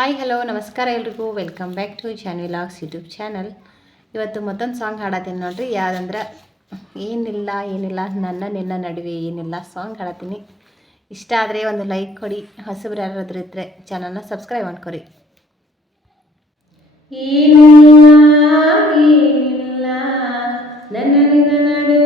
Hi hello ನಮಸ್ಕಾರ ಎಲ್ರಿಗೂ welcome back to Chanvi logs YouTube channel. ಇವತ್ತು ಮತ್ತೊಂದು ಸಾಂಗ್ ಹಾಡತ್ತೀನಿ ನೋಡ್ರಿ. ಯಾವುದಂದ್ರೆ ಏನಿಲ್ಲ ಏನಿಲ್ಲ ನನ್ನ ನಿನ್ನ ನಡುವೆ ಏನಿಲ್ಲ ಸಾಂಗ್ ಹಾಡತ್ತೀನಿ. ಇಷ್ಟ ಆದರೆ ಒಂದು ಲೈಕ್ ಕೊಡಿ, ಹೊಸಬ್ರು ಯಾರಾದ್ರೂ ಇದ್ದರೆ ಚಾನಲ್ನ ಸಬ್ಸ್ಕ್ರೈಬ್ ಮಾಡ್ಕೊರಿ. ಏನಿಲ್ಲ ಏನಿಲ್ಲ ನನ್ನ ನಿನ್ನ ನಡುವೆ